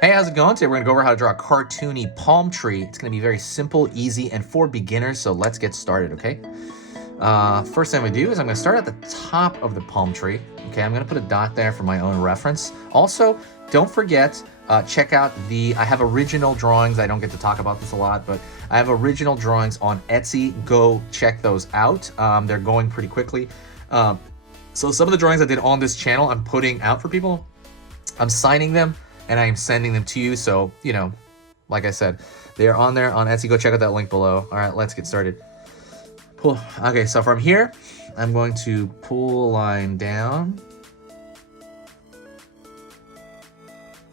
Hey, how's it going? Today we're gonna go over how to draw a cartoony palm tree. It's gonna be very simple, easy, and for beginners, so let's get started, okay? First thing I'm gonna do is I'm gonna start at the top of the palm tree. Okay, I'm gonna put a dot there for my own reference. Also, don't forget, check out I have original drawings. I don't get to talk about this a lot, but I have original drawings on Etsy. Go check those out. They're going pretty quickly. So some of the drawings I did on this channel, I'm putting out for people. I'm signing them and I'm sending them to you. So, you know, like I said, they are on there on Etsy. Go check out that link below. All right, let's get started. Okay, so from here, I'm going to pull a line down.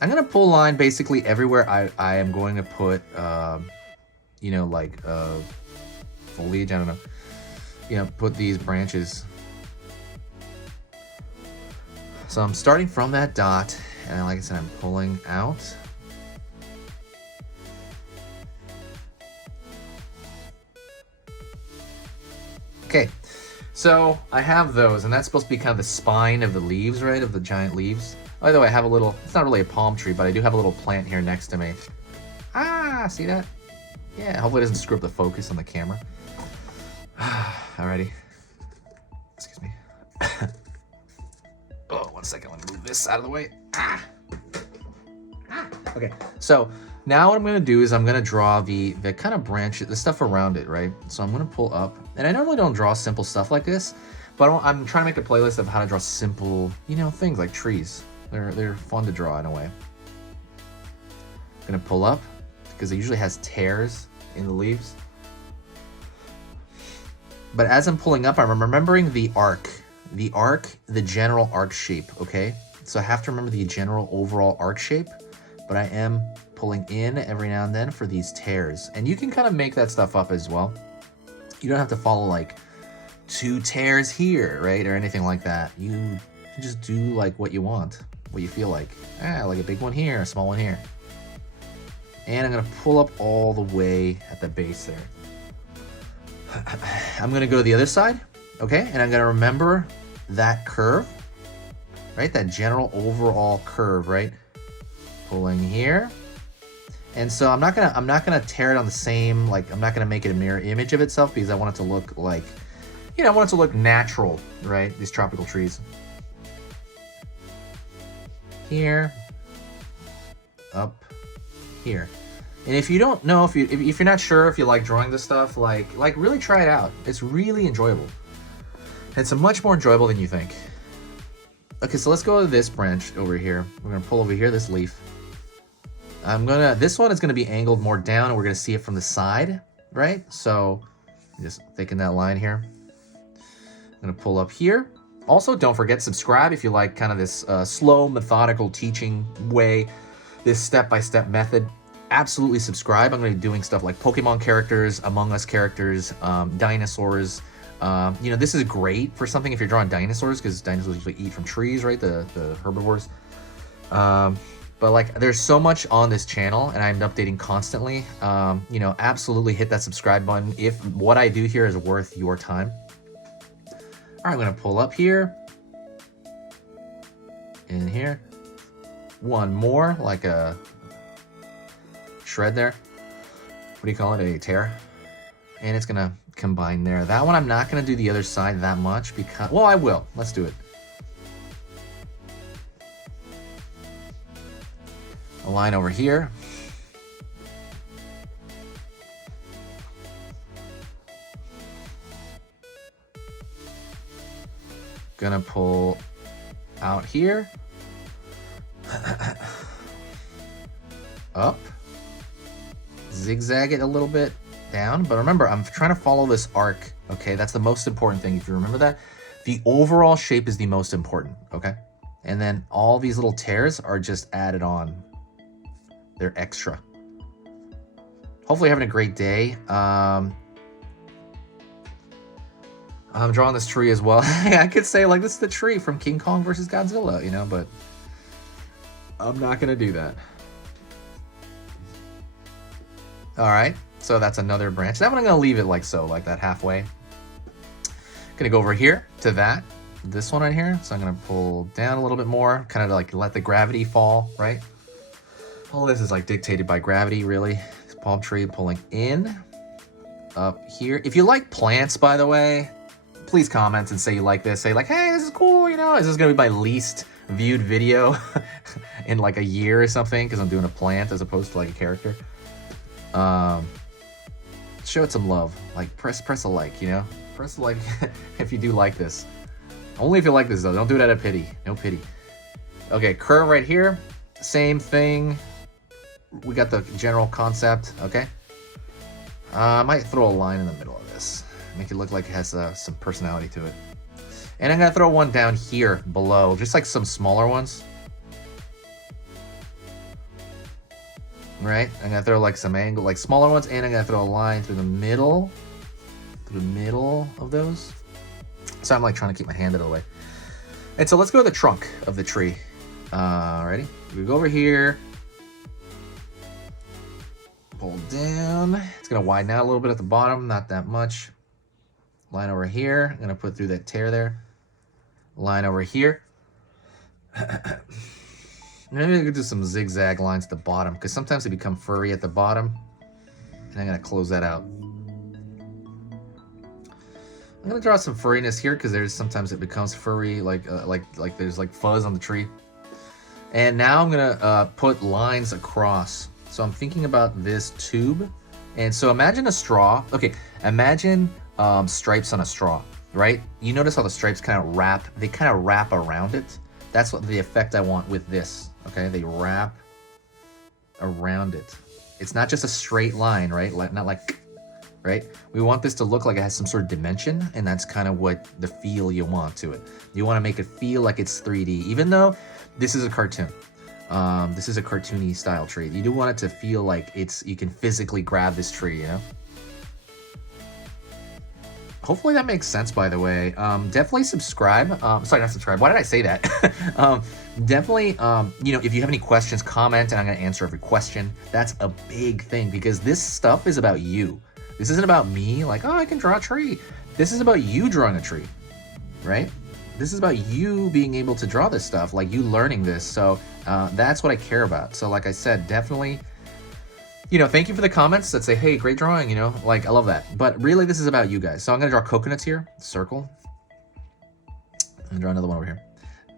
I'm going to pull a line basically everywhere I am going to put, you know, like foliage, I don't know. You know, put these branches. So I'm starting from that dot, and like I said, I'm pulling out. Okay, so I have those, and that's supposed to be kind of the spine of the leaves, right, of the giant leaves. By the way, I have a little, it's not really a palm tree, but I do have a little plant here next to me. Ah, see that? Yeah, hopefully it doesn't screw up the focus on the camera. Alrighty. Excuse me. Oh, 1 second, let me move this out of the way. Okay, so now what I'm gonna do is I'm gonna draw the kind of branch, the stuff around it, right? So I'm gonna pull up, and I normally don't draw simple stuff like this, but I'm trying to make a playlist of how to draw simple, you know, things like trees. They're fun to draw in a way. I'm gonna pull up, because it usually has tears in the leaves. But as I'm pulling up, I'm remembering the arc, the general arc shape, okay? So I have to remember the general overall arc shape, but I am pulling in every now and then for these tears. And you can kind of make that stuff up as well. You don't have to follow like 2 tears here, right? Or anything like that. You just do like what you want, what you feel like. Like a big one here, a small one here. And I'm gonna pull up all the way at the base there. I'm gonna go to the other side, okay? And I'm gonna remember that curve, right? That general overall curve, right? Pulling here. And so I'm not gonna tear it on the same, like, I'm not gonna make it a mirror image of itself, because I want it to look like, you know, I want it to look natural, right? These tropical trees. Here, up here. And if you don't know, if you're not sure if you like drawing this stuff, like really try it out. It's really enjoyable. It's much more enjoyable than you think. Okay, so let's go to this branch over here. We're gonna pull over here, this leaf. This one is gonna be angled more down, and we're gonna see it from the side, right? So just thicken that line here. I'm gonna pull up here. Also, don't forget, subscribe if you like kind of this slow, methodical teaching way, this step-by-step method. Absolutely subscribe. I'm going to be doing stuff like Pokemon characters, Among Us characters, dinosaurs. You know, this is great for something if you're drawing dinosaurs, because dinosaurs usually eat from trees, right? The herbivores. But like, there's so much on this channel, and I'm updating constantly. You know, absolutely hit that subscribe button if what I do here is worth your time. All right, I'm going to pull up here. In here. One more, like a shred there. What do you call it? A tear. And it's gonna combine there. That one I'm not gonna do the other side that much because, well, I will. Let's do it. A line over here. Gonna pull out here. Up. Zigzag it a little bit down, but remember, I'm trying to follow this arc, okay? That's the most important thing, if you remember that. The overall shape is the most important, okay? And then all these little tears are just added on. They're extra. Hopefully you're having a great day. I'm drawing this tree as well. I could say, like, this is the tree from King Kong versus Godzilla, you know, but I'm not gonna do that. All right, so that's another branch. That one I'm gonna leave it like so, like that halfway. Gonna go over here to this one right here. So I'm gonna pull down a little bit more, kind of like let the gravity fall, right? All this is like dictated by gravity, really. This palm tree pulling in, up here. If you like plants, by the way, please comment and say you like this. Say like, hey, this is cool, you know. Is this gonna be my least viewed video in like a year or something? Because I'm doing a plant as opposed to like a character. Show it some love. Like press a like, you know. Press a like if you do like this. Only if you like this though. Don't do it out of pity. No pity. Okay, curve right here. Same thing. We got the general concept. Okay. I might throw a line in the middle of this. Make it look like it has some personality to it. And I'm gonna throw one down here below, just like some smaller ones. Right? I'm gonna throw like some angle, like smaller ones, and I'm gonna throw a line through the middle of those. So I'm like trying to keep my hand out of the way. And so let's go to the trunk of the tree. Ready? We go over here. Pull down. It's gonna widen out a little bit at the bottom, not that much. Line over here. I'm gonna put through that tear there. Line over here. Maybe I could do some zigzag lines at the bottom because sometimes they become furry at the bottom. And I'm gonna close that out. I'm gonna draw some furriness here because there's sometimes it becomes furry, like there's like fuzz on the tree. And now I'm gonna put lines across. So I'm thinking about this tube. And so imagine a straw. Okay, imagine stripes on a straw, right? You notice how the stripes kind of wrap, they kind of wrap around it. That's what the effect I want with this, okay? They wrap around it. It's not just a straight line, right? Not like, right? We want this to look like it has some sort of dimension, and that's kind of what the feel you want to it. You want to make it feel like it's 3D, even though this is a cartoon. This is a cartoony style tree. You do want it to feel like you can physically grab this tree, you know? Hopefully that makes sense, by the way. Definitely subscribe. Sorry, not subscribe. Why did I say that? Definitely, you know, if you have any questions, comment, and I'm going to answer every question. That's a big thing because this stuff is about you. This isn't about me, like, oh, I can draw a tree. This is about you drawing a tree, right? This is about you being able to draw this stuff, like you learning this. So that's what I care about. So like I said, definitely, you know, thank you for the comments that say, hey, great drawing, you know, like I love that. But really, this is about you guys. So I'm going to draw coconuts here, circle. I'm going to draw another one over here.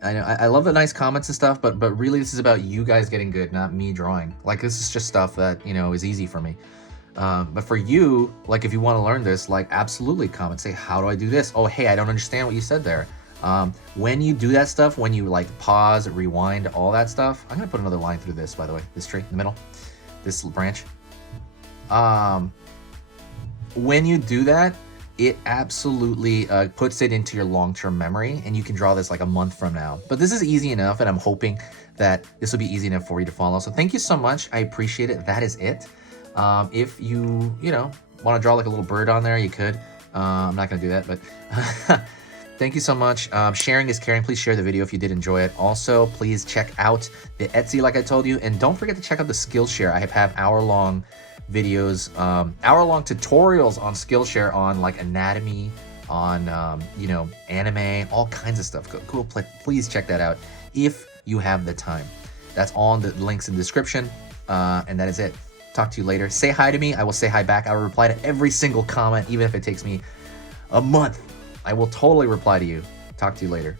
I know I love the nice comments and stuff, but really this is about you guys getting good, not me drawing. Like this is just stuff that, you know, is easy for me. But for you, like if you want to learn this, like absolutely comment, say, how do I do this? Oh, hey, I don't understand what you said there. When you do that stuff, when you like pause, rewind, all that stuff, I'm gonna put another line through this, by the way, this tree in the middle, this branch. When you do that, it absolutely puts it into your long-term memory, and you can draw this like a month from now. But this is easy enough, and I'm hoping that this will be easy enough for you to follow. So thank you so much. I appreciate it. That is it. If you know, want to draw like a little bird on there, you could. I'm not gonna do that, but thank you so much. Sharing is caring. Please share the video if you did enjoy it. Also, please check out the Etsy like I told you. And don't forget to check out the Skillshare. I have hour-long videos, hour-long tutorials on Skillshare on like anatomy, on, you know, anime, all kinds of stuff. Cool. Please check that out if you have the time. That's all in the links in the description. And that is it. Talk to you later. Say hi to me. I will say hi back. I will reply to every single comment, even if it takes me a month. I will totally reply to you. Talk to you later.